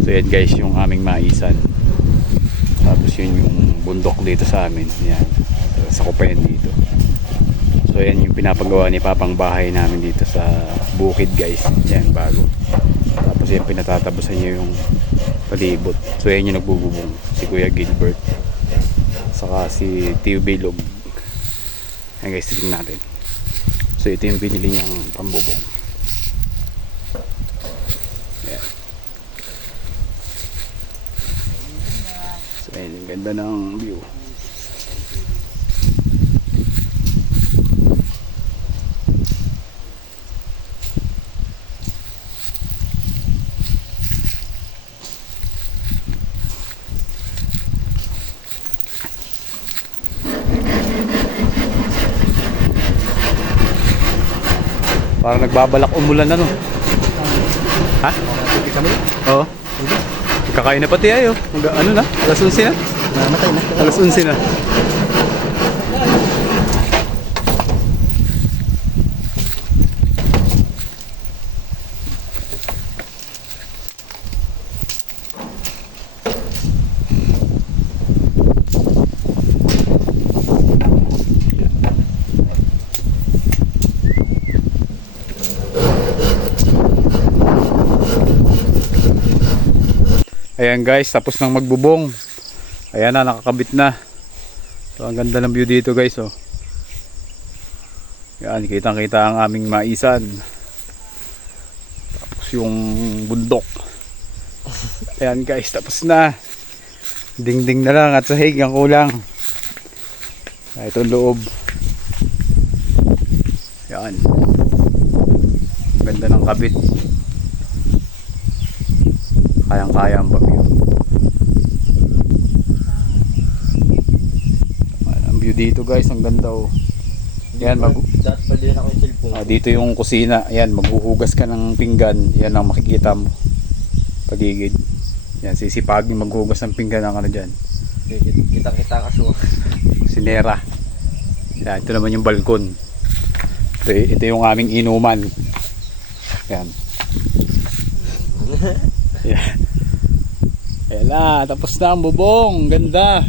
So yan guys yung aming maisan. Tapos yun yung bundok dito sa amin. Yan. Sa kupayan dito. So yan yung pinapagawa ni Papang bahay namin dito sa bukid guys. Yan bago. Tapos yan pinatatabasan niya yung palibot. So yan yung nagbububong. Si Kuya Gilbert. Saka si Tio Bilog. Yan guys, tingnan natin. So ito yung binili niyang pambubong. Yan. So yan, yung ganda ng view. Parang nagbabalak umulan na no. Ha? Oo. Kakain na pati ayo. Ano na? Alas 11 na? Namatay na. Alas 11 na. Ayan guys, tapos nang magbubong. Ayan na, nakakabit na. So ang ganda ng view dito guys, oh. Yan, kitang kita ang aming maisan. Tapos yung bundok. Ayan guys, tapos na. Dingding na lang at sahig ang kulang. Ito loob. Yan. Ganda ng kabit. Kayang-kaya ang bagyo. Ang view dito guys, ang ganda oh. Yan, dito yung kusina. Yan, maghuhugas ka ng pinggan. Yan ang makikita mo. Paligid. Yan, sisipagin maghuhugas ng pinggan ng ano dyan. Kita-kita kasuwa. Sinera. Yan, ito naman yung balkon. Ito yung aming inuman. Yan. Yan. Ayan na, tapos na ang bubong. Ganda.